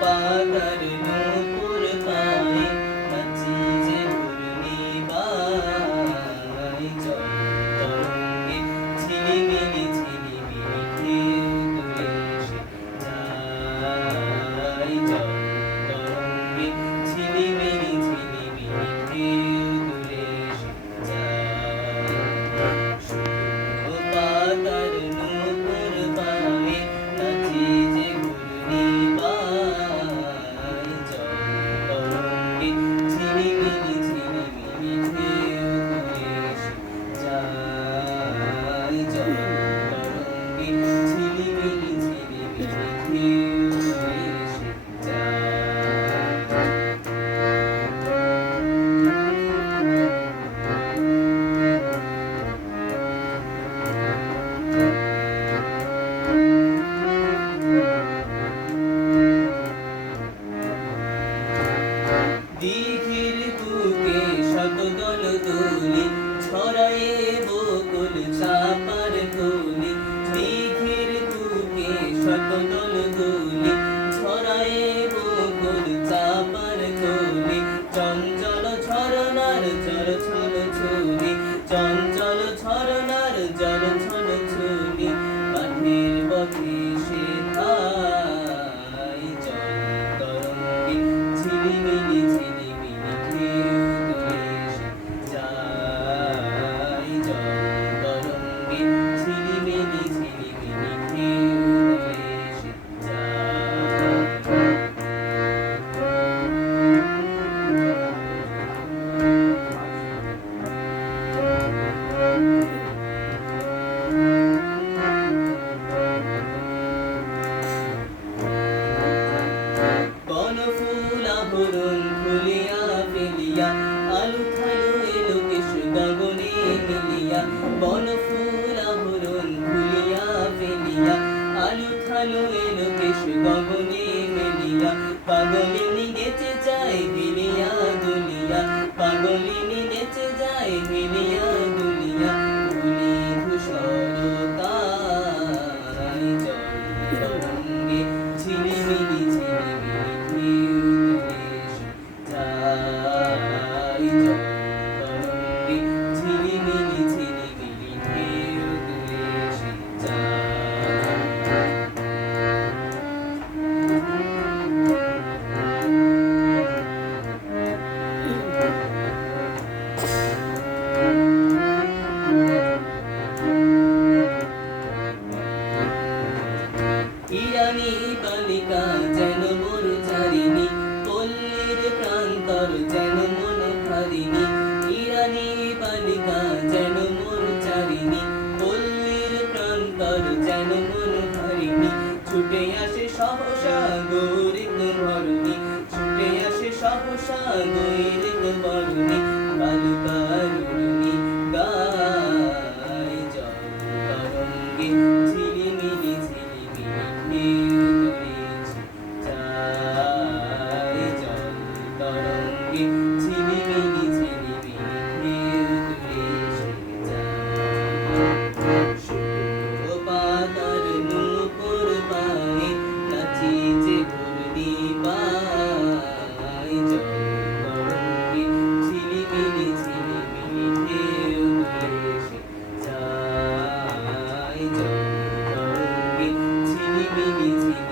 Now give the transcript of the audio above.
পাতার নূপুর পায়ে নাচি যে ঘূর্ণিবায় জল তরঙ্গে ঝিলিমিলি ঝিলিমিলি ঢেউ তুলে এসে যায় জল তরঙ্গে ঝিলিমিলি ঝিলিমিলি ঢেউ তুলে এসে যায় জল তরঙ্গে ঝিলিমিলি ঝিলিমিলি ঢেউ তুলে এসে দিঘির বুকে শতদল দোলি ছড়ায়ে বকুল চাপার কলি দিঘির বুকে শতদল দোলি ছড়ায়ে বকুল চাপার কলি চঞ্চল ঝরনার জল ছল ছুলি চঞ্চল ঝরনার জল ছল ছুলি মাঠের পথে সে ধায় জল তরঙ্গে ঝিলিমিলি ঝিলিমিলি ঢেউ তুলে এসে যায় জল তরঙ্গে ঝিলিমিলি ঝিলিমিলি ঢেউ তুলে এসে বনফুল আবরণ খুলিয়া ফেলিয়া আলু থালু এলো কেশ গগনে মিলিয়া বনফুল আবরণ খুলিয়া ফেলিয়া আলু থালু এলো কেশ গগনে মিলিয়া পাগলিনী নেচে যায় হিলিয়া দুলিয়া পাগলিনী নেচে যায় হিলিয়া দুলিয়া ফুলি ধূসরতায় জল তরঙ্গে ঝিলিমিলি ঝিলিমিলি ঢেউ তুলে এসে ইরানী বালিকা যেন মোর চারিণী পল্লীর প্রান্তর যেন মন হারিণী ইরানী বালিকা যেন মোর চারিণী পল্লীর প্রান্তর যেন মন হারিণী ছুটে আসে সহসা গৌরিক ভরণী ছুটে আসে সহসা গৌরিক ভরণী বালুকার রুণী গায় জল তরঙ্গে ঝিলিমিলি ঝিলিমিলি ঢেউ তুলে এসে যায় জল তরঙ্গে ঝিলিমিলি ঝিলিমিলি ঢেউ তুলে এসে যায় পাতার নূপুর পায়ে নাচি যে ঘূর্ণিবায় জল তরঙ্গে ঝিলিমিলি ঝিলিমিলি ঢেউ তুলে এসে যায় জল তরঙ্গে ঝিলিমিলি ঝিলিমিলি